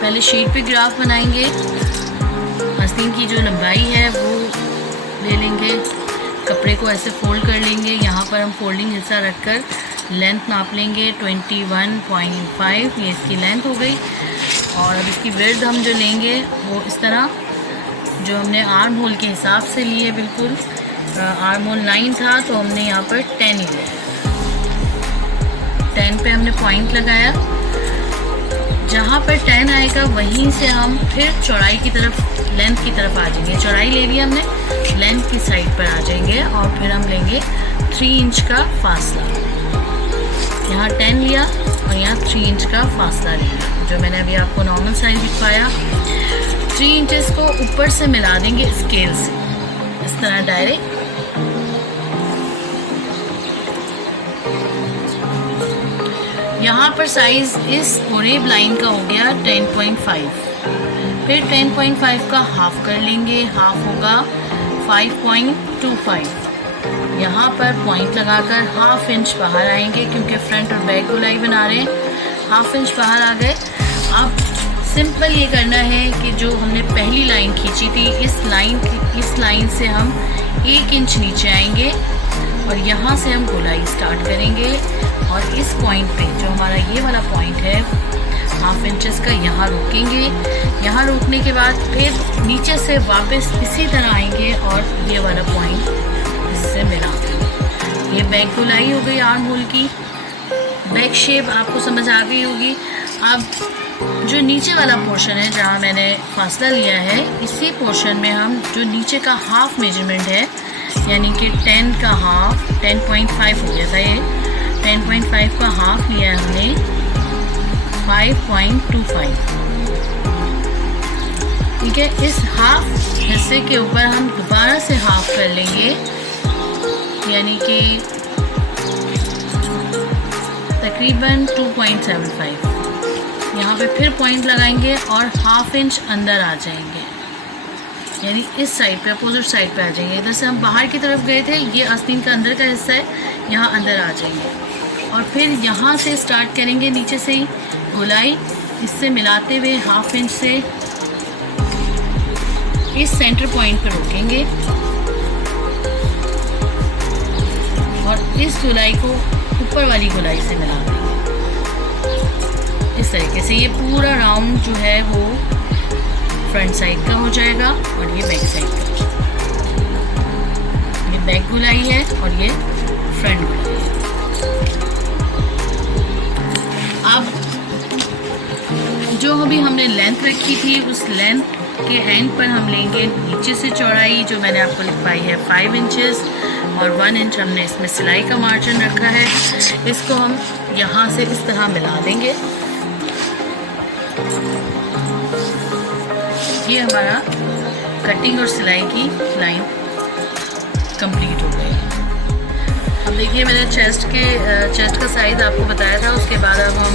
पहले शीट पे ग्राफ बनाएंगे। आस्तीन की जो लंबाई है वो ले लेंगे, कपड़े को ऐसे फोल्ड कर लेंगे। यहाँ पर हम फोल्डिंग हिस्सा रखकर लेंथ नाप लेंगे 21.5, ये इसकी लेंथ हो गई। और अब इसकी विड्थ हम जो लेंगे वो इस तरह, जो हमने आर्म होल के हिसाब से लिए, बिल्कुल आर्म होल 9 था तो हमने यहाँ पर 10 लिया, 10 पे हमने पॉइंट लगाया। जहाँ पर 10 आएगा वहीं से हम फिर चौड़ाई की तरफ, लेंथ की तरफ आ जाएंगे। चौड़ाई ले लिया हमने, लेंथ की साइड पर आ जाएंगे और फिर हम लेंगे 3 इंच का फासला। यहाँ 10 लिया और यहाँ 3 इंच का फासला लिया, जो मैंने अभी आपको नॉर्मल साइज दिखाया। 3 इंचेस को ऊपर से मिला देंगे स्केल से, इस तरह डायरेक्ट। यहाँ पर साइज इस ओरेब लाइन का हो गया 10.5, फिर 10.5 का हाफ कर लेंगे, हाफ होगा 5.25। यहाँ पर पॉइंट लगाकर हाफ इंच बाहर आएंगे, क्योंकि फ्रंट और बैक गोलाई बना रहे हैं। हाफ इंच बाहर आ गए। अब सिंपल ये करना है कि जो हमने पहली लाइन खींची थी, इस लाइन से हम 1 इंच नीचे आएंगे और यहाँ से हम गोलाई स्टार्ट करेंगे। और इस पॉइंट पे, जो हमारा ये वाला पॉइंट है हाफ इंचेस का, यहाँ रोकेंगे। यहाँ रोकने के बाद फिर नीचे से वापस इसी तरह आएंगे और ये वाला पॉइंट इससे मिला देंगे। ये बैक गोलाई हो गई आर्म होल की। बैक शेप आपको समझ आ गई होगी। अब जो नीचे वाला पोर्शन है, जहाँ मैंने फासला लिया है, इसी पोर्शन में हम जो नीचे का हाफ मेजरमेंट है, यानी कि 10 का हाफ, 10.5 हो गया था ये, 10.5 का हाफ लिया है हमने 5.25। ठीक है, इस हाफ हिस्से के ऊपर हम दोबारा से हाफ कर लेंगे, यानी कि तकरीबन 2.75। यहाँ पे फिर पॉइंट लगाएंगे और हाफ इंच अंदर आ जाएंगे, यानी इस साइड पे, अपोजिट साइड पे आ जाएंगे। इधर से हम बाहर की तरफ गए थे, ये आस्तीन का अंदर का हिस्सा है, यहाँ अंदर आ जाएंगे। और फिर यहाँ से स्टार्ट करेंगे, नीचे से ही गोलाई इससे मिलाते हुए हाफ इंच से इस सेंटर पॉइंट पर रोकेंगे और इस गोलाई को ऊपर वाली गोलाई से मिला देंगे। इस तरीके से ये पूरा राउंड जो है वो फ्रंट साइड का हो जाएगा और ये बैक साइड का। ये बैक गोलाई है और ये फ्रंट गोलाई है। अब जो अभी हमने लेंथ रखी थी, उस लेंथ के एंड पर हम लेंगे नीचे से चौड़ाई, जो मैंने आपको लिखवाई है 5 इंचेस, और 1 इंच हमने इसमें सिलाई का मार्जिन रखा है। इसको हम यहाँ से इस तरह मिला देंगे। ये हमारा कटिंग और सिलाई की लाइन कंप्लीट हो गई। अब देखिए, मैंने चेस्ट का साइज़ आपको बताया था। उसके बाद अब हम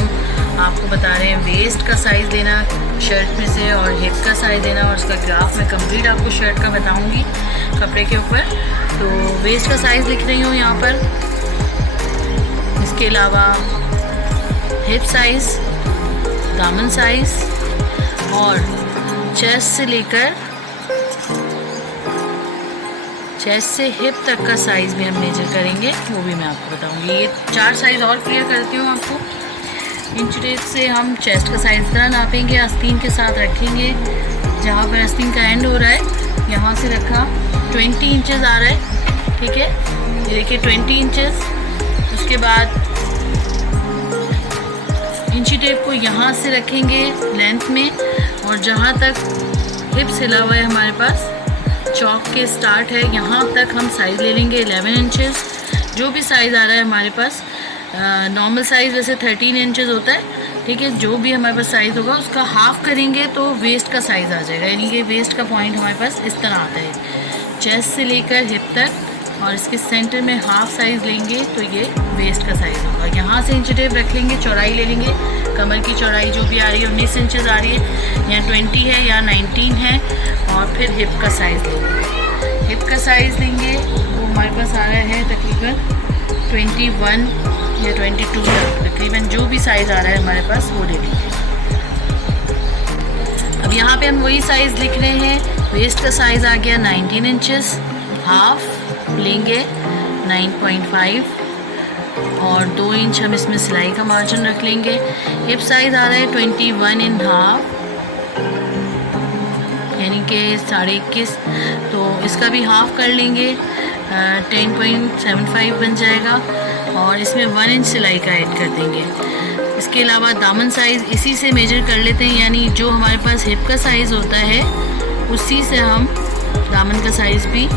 आपको बता रहे हैं वेस्ट का साइज़ लेना शर्ट में से, और हिप का साइज़ लेना, और उसका ग्राफ मैं कंप्लीट आपको शर्ट का बताऊंगी कपड़े के ऊपर। तो वेस्ट का साइज़ लिख रही हूँ यहाँ पर। इसके अलावा हिप साइज़, दामन साइज़ और चेस्ट से लेकर चेस्ट से हिप तक का साइज़ भी हम मेजर करेंगे, वो भी मैं आपको बताऊंगी। ये 4 साइज़ और क्लियर करती हूँ आपको। इंच टेप से हम चेस्ट का साइज़ तरह नापेंगे, आस्तीन के साथ रखेंगे। जहाँ पर आस्तीन का एंड हो रहा है, यहाँ से रखा 20 इंचेस आ रहा है। ठीक है, ये देखिए 20 इंचेस। उसके बाद इंची टेप को यहाँ से रखेंगे लेंथ में, और जहाँ तक हिप सिला हुआ है हमारे पास, चौक के स्टार्ट है, यहाँ तक हम साइज़ ले लेंगे 11 इंचेस। जो भी साइज़ आ रहा है हमारे पास, नॉर्मल साइज़ वैसे 13 इंचेस होता है। ठीक है, जो भी हमारे पास साइज़ होगा उसका हाफ़ करेंगे तो वेस्ट का साइज़ आ जाएगा, यानी कि वेस्ट का पॉइंट हमारे पास इस तरह आता है, चेस्ट से लेकर हिप तक, और इसके सेंटर में हाफ़ साइज़ लेंगे तो ये वेस्ट का साइज़ होगा। यहाँ से इंच टेप रख लेंगे, चौड़ाई ले लेंगे, कमर की चौड़ाई जो भी आ रही है 19 इंचेस आ रही है, या 20 है या 19 है। और फिर हिप का साइज़ लेंगे, हिप का साइज़ लेंगे वो हमारे पास आ रहा है तकरीबन 21 या 22 तक, तकरीबन जो भी साइज़ आ रहा है हमारे पास वो ले लेंगे। यहाँ पे हम वही साइज़ लिख रहे हैं। वेस्ट का साइज़ आ गया 19 इंचेस, हाफ लेंगे 9.5 और 2 इंच हम इसमें सिलाई का मार्जिन रख लेंगे। हिप साइज़ आ रहा है 21.5 यानी कि 21.5, तो इसका भी हाफ कर लेंगे 10.75 बन जाएगा और इसमें 1 इंच सिलाई का ऐड कर देंगे। इसके अलावा दामन साइज़ इसी से मेजर कर लेते हैं, यानी जो हमारे पास हिप का साइज़ होता है उसी से हम दामन का साइज़ भी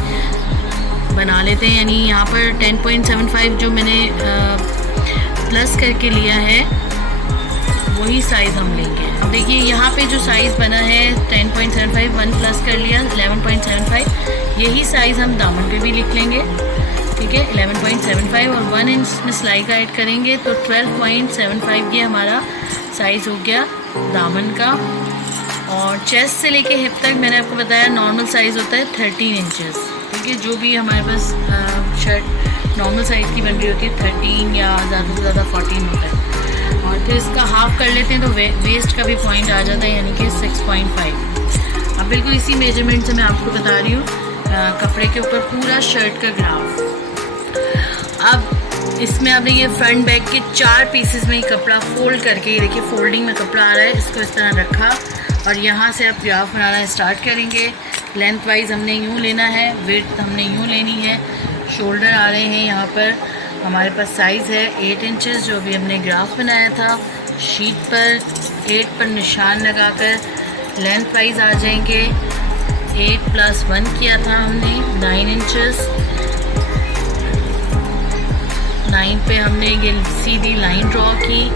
बना लेते हैं। यानी यहाँ पर 10.75 जो मैंने प्लस करके लिया है वही साइज़ हम लेंगे। अब देखिए यहाँ पे जो साइज़ बना है 10.75, 1 प्लस कर लिया 11.75, यही साइज़ हम दामन पे भी लिख लेंगे। ठीक है, 11.75 और 1 इंच में सिलाई का ऐड करेंगे तो 12.75 ये हमारा साइज़ हो गया दामन का। और चेस्ट से लेके हिप तक मैंने आपको बताया नॉर्मल साइज़ होता है 13 इंचेस। ठीक है, जो भी हमारे पास शर्ट नॉर्मल साइज़ की बन रही होती है 13 या ज़्यादा से ज़्यादा 14 होता है। और फिर इसका हाफ़ कर लेते हैं तो वेस्ट का भी पॉइंट आ जाता है यानी कि 6.5। अब बिल्कुल इसी मेजरमेंट से मैं आपको बता रही हूँ कपड़े के ऊपर पूरा शर्ट का ग्राफ। अब इसमें आपने ये फ्रंट बैक के 4 पीसेस में ही कपड़ा फोल्ड करके, ये देखिए फोल्डिंग में कपड़ा आ रहा है, इसको इस तरह रखा और यहाँ से आप ग्राफ बनाना स्टार्ट करेंगे। लेंथ वाइज हमने यूँ लेना है, विड्थ हमने यूँ लेनी है। शोल्डर आ रहे हैं यहाँ पर हमारे पास साइज़ है 8 इंचेस जो भी हमने ग्राफ बनाया था। शीट पर 8 पर निशान लगाकर लेंथ वाइज आ जाएंगे। 8 + 1 किया था हमने 9 इंचेस। 9 पे हमने ये सीधी लाइन ड्रॉ की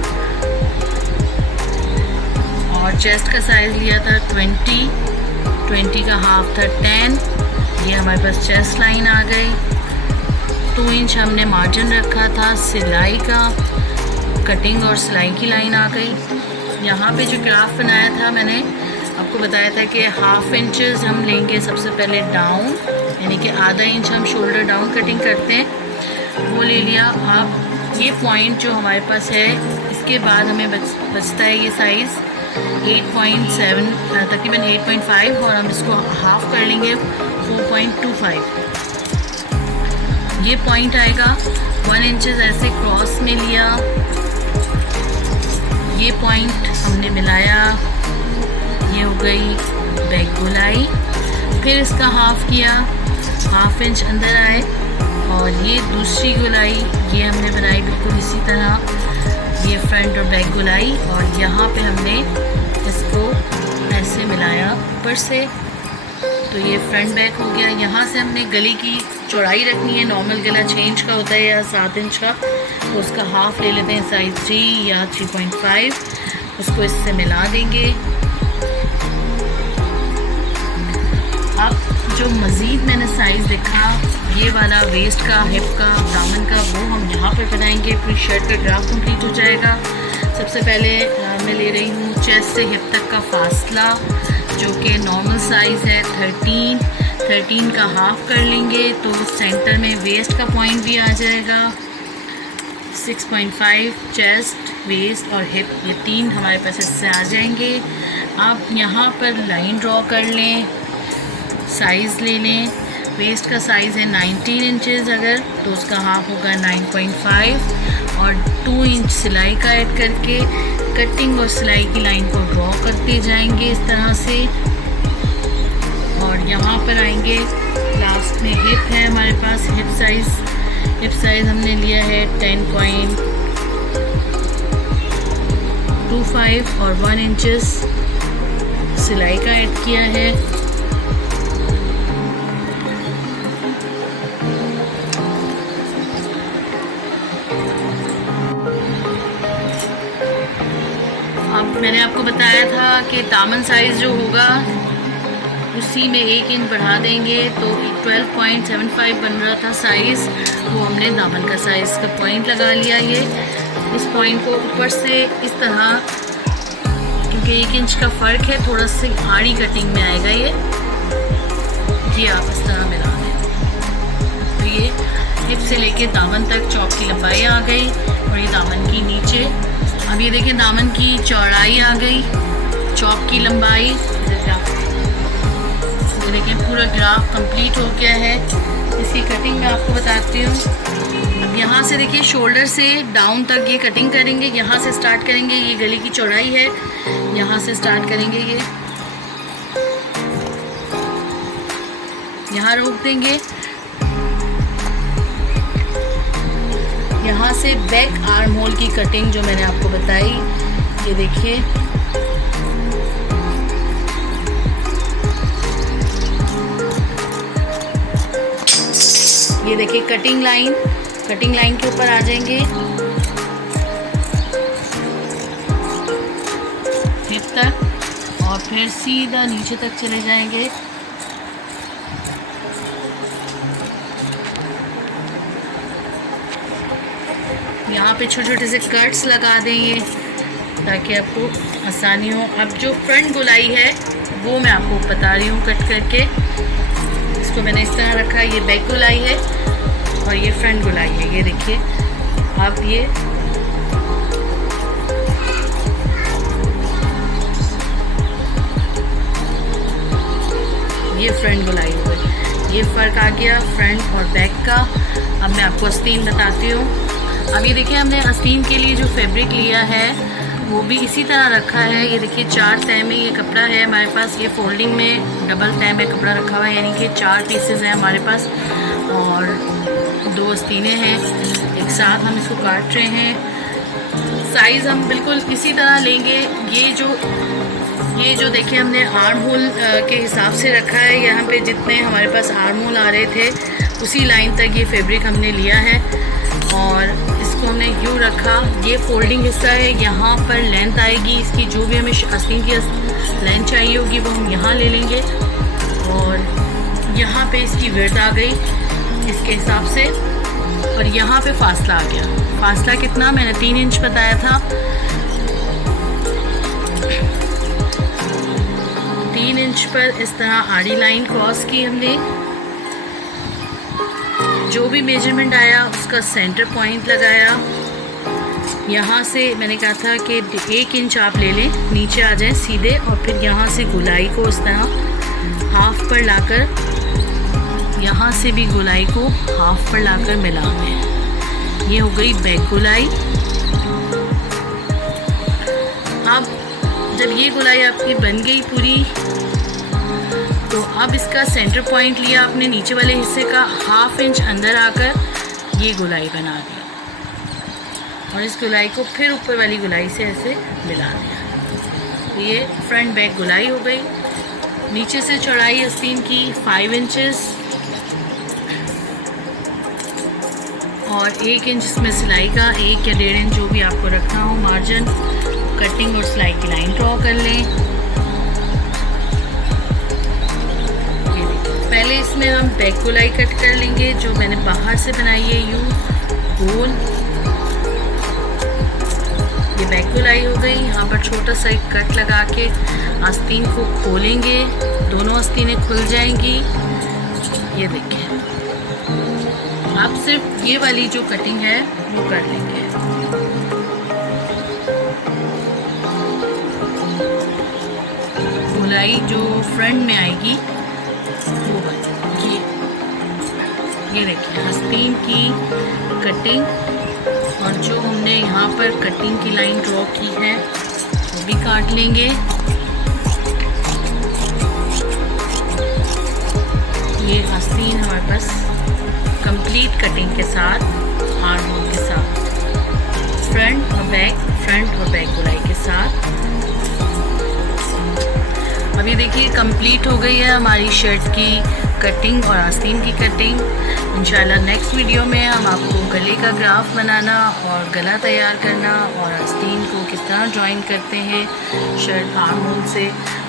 और चेस्ट का साइज़ लिया था 20 का हाफ था 10। ये हमारे पास चेस्ट लाइन आ गई। 2 इंच हमने मार्जिन रखा था सिलाई का, कटिंग और सिलाई की लाइन आ गई। यहाँ पे जो ग्राफ बनाया था मैंने आपको बताया था कि ½ इंचेस हम लेंगे सबसे पहले डाउन, यानी कि आधा इंच हम शोल्डर डाउन कटिंग करते हैं, वो ले लिया। अब ये पॉइंट जो हमारे पास है इसके बाद हमें बचता है ये साइज़ 8.7 तकरीबन 8.5 और हम इसको हाफ कर लेंगे 4.25। ये पॉइंट आएगा 1 इंचेस ऐसे क्रॉस में लिया, ये पॉइंट हमने मिलाया, ये हो गई बैक गोलाई। फिर इसका हाफ किया, ½ इंच अंदर आए और ये दूसरी गोलाई ये हमने बनाई बिल्कुल इसी तरह, ये फ्रंट और बैक गोलाई और यहाँ पे हमने इसको ऐसे मिलाया ऊपर से, तो ये फ्रंट बैक हो गया। यहाँ से हमने गले की चौड़ाई रखनी है, नॉर्मल गला 6 इंच का होता है या 7 इंच का, तो उसका हाफ ले लेते हैं साइज़ 3 या 3.5, उसको इससे मिला देंगे। अब जो मज़ीद मैंने साइज़ देखा ये वाला वेस्ट का, हिप का, दामन का, वो हम यहाँ पर बनाएंगे। फिर शर्ट का ग्राफ कंप्लीट हो जाएगा। सबसे पहले मैं ले रही हूँ चेस्ट से हिप तक का फासला जो कि नॉर्मल साइज़ है 13 का हाफ कर लेंगे तो सेंटर में वेस्ट का पॉइंट भी आ जाएगा। 6.5 चेस्ट, वेस्ट और हिप, ये 3 हमारे पास इससे आ जाएंगे। आप यहाँ पर लाइन ड्रॉ कर लें, साइज़ ले लें। वेस्ट का साइज़ है 19 इंचेस अगर, तो उसका हाफ होगा 9.5 और 2 इंच सिलाई का ऐड करके कटिंग और सिलाई की लाइन को ड्रॉ करते जाएंगे इस तरह से। और यहाँ पर आएंगे लास्ट में हिप है हमारे पास। हिप साइज़ हमने लिया है 10.25 और 1 इंचेस सिलाई का ऐड किया है। अब मैंने आपको बताया था कि दामन साइज़ जो होगा उसी में 1 इंच बढ़ा देंगे तो 12.75 बन रहा था साइज़, वो हमने दामन का साइज़ का पॉइंट लगा लिया। ये इस पॉइंट को ऊपर से इस तरह, क्योंकि 1 इंच का फ़र्क है, थोड़ा सी आड़ी कटिंग में आएगा ये आप इस तरह मिला दें। तो ये हिप से लेके दामन तक चौक की लंबाई आ गई और ये दामन की नीचे। अब ये देखिए दामन की चौड़ाई आ गई, चौक की लंबाई से ग्राफ। ये देखिए पूरा ग्राफ कंप्लीट हो गया है। इसकी कटिंग मैं आपको बताती हूँ। अब यहाँ से देखिए शोल्डर से डाउन तक ये कटिंग करेंगे। यहाँ से स्टार्ट करेंगे, ये गले की चौड़ाई है, यहाँ से स्टार्ट करेंगे, ये यहाँ रोक देंगे। यहाँ से बैक आर्म होल की कटिंग जो मैंने आपको बताई, ये देखिए ये देखिए कटिंग लाइन के ऊपर आ जाएंगे, हिप तक और फिर सीधा नीचे तक चले जाएंगे। यहाँ पे छोटे छोटे से कट्स लगा देंगे ताकि आपको आसानी हो। अब जो फ्रंट गोलाई है वो मैं आपको बता रही हूँ कट करके। इसको मैंने इस तरह रखा है, ये बैक गोलाई है और ये फ्रंट गोलाई है। ये देखिए आप ये फ्रंट गोलाई हो गई। ये फ़र्क आ गया फ्रंट और बैक का। अब मैं आपको आस्तीन बताती हूँ। अब ये देखिए हमने आस्तीन के लिए जो फैब्रिक लिया है वो भी इसी तरह रखा है। ये देखिए 4 तह में ये कपड़ा है हमारे पास। ये फोल्डिंग में डबल तह में कपड़ा रखा हुआ है, यानी कि 4 पीसेस हैं हमारे पास और 2 आस्तीनें हैं। एक साथ हम इसको काट रहे हैं। साइज़ हम बिल्कुल इसी तरह लेंगे। ये जो देखिए हमने आर्म होल के हिसाब से रखा है। यहाँ पे जितने हमारे पास आर्म होल आ रहे थे उसी लाइन तक ये फैब्रिक हमने लिया है और इसको हमने यूँ रखा। ये फोल्डिंग हिस्सा है, यहाँ पर लेंथ आएगी इसकी। जो भी हमें आस्तीन की लेंथ चाहिए होगी वो हम यहाँ ले लेंगे और यहाँ पे इसकी विड्थ आ गई इसके हिसाब से और यहाँ पे फासला आ गया। फासला कितना, मैंने 3 इंच बताया था। 3 इंच पर इस तरह आड़ी लाइन क्रॉस की हमने। जो भी मेजरमेंट आया उसका सेंटर पॉइंट लगाया। यहाँ से मैंने कहा था कि 1 इंच आप ले लें, नीचे आ जाएं सीधे और फिर यहाँ से गोलाई को इस तरह हाफ पर लाकर, यहाँ से भी गोलाई को हाफ पर लाकर मिला दें। ये हो गई बैक गोलाई। अब जब ये गोलाई आपकी बन गई पूरी तो अब इसका सेंटर पॉइंट लिया आपने नीचे वाले हिस्से का, 1/2 इंच अंदर आकर ये गोलाई बना दी और इस गोलाई को फिर ऊपर वाली गोलाई से ऐसे मिला दिया। ये फ्रंट बैक गोलाई हो गई। नीचे से चौड़ाई आस्तीन की 5 इंचेस और 1 इंच इसमें सिलाई का, 1 या 1.5 इंच जो भी आपको रखना हो मार्जिन। कटिंग और सिलाई की लाइन ड्रॉ कर लें। पहले इसमें हम बैक गोलाई कट कर लेंगे जो मैंने बाहर से बनाई है यूँ गोल। ये बैक गोलाई हो गई। यहाँ पर छोटा सा एक कट लगा के आस्तीन को खोलेंगे, दोनों आस्तीनें खुल जाएंगी। ये देखिए अब सिर्फ ये वाली जो कटिंग है वो कर लेंगे। गोलाई जो फ्रंट में आएगी वो बनेगी। ये देखिए आस्तीन की कटिंग और जो हमने यहाँ पर कटिंग की लाइन ड्रॉ की है वो भी काट लेंगे। ये आस्तीन हमारे पास कंप्लीट कटिंग के साथ, आर्म होल के साथ, फ्रंट और बैक गोलाई के साथ। अभी देखिए कंप्लीट हो गई है हमारी शर्ट की कटिंग और आस्तीन की कटिंग। इंशाल्लाह नेक्स्ट वीडियो में हम आपको गले का ग्राफ बनाना और गला तैयार करना और आस्तीन को किस तरह ज्वाइन करते हैं शर्ट आर्म होल से,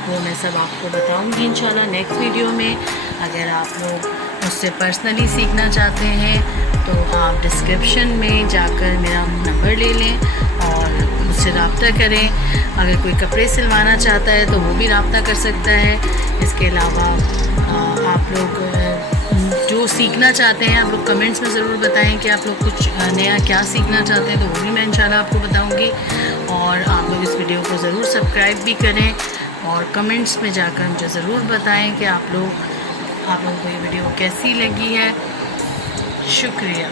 वो मैं सब आपको बताऊंगी इंशाल्लाह नेक्स्ट वीडियो में। अगर आप लोग मुझसे पर्सनली सीखना चाहते हैं तो आप डिस्क्रिप्शन में जाकर मेरा नंबर ले लें और मुझसे रब्ता करें। अगर कोई कपड़े सिलवाना चाहता है तो वो भी रब्ता कर सकता है। इसके अलावा आप लोग जो सीखना चाहते हैं आप लोग कमेंट्स में ज़रूर बताएं कि आप लोग कुछ नया क्या सीखना चाहते हैं, तो वो भी मैं इंशाल्लाह आपको बताऊंगी। और आप लोग इस वीडियो को ज़रूर सब्सक्राइब भी करें और कमेंट्स में जाकर मुझे ज़रूर बताएं कि आप लोगों को ये वीडियो कैसी लगी है। शुक्रिया।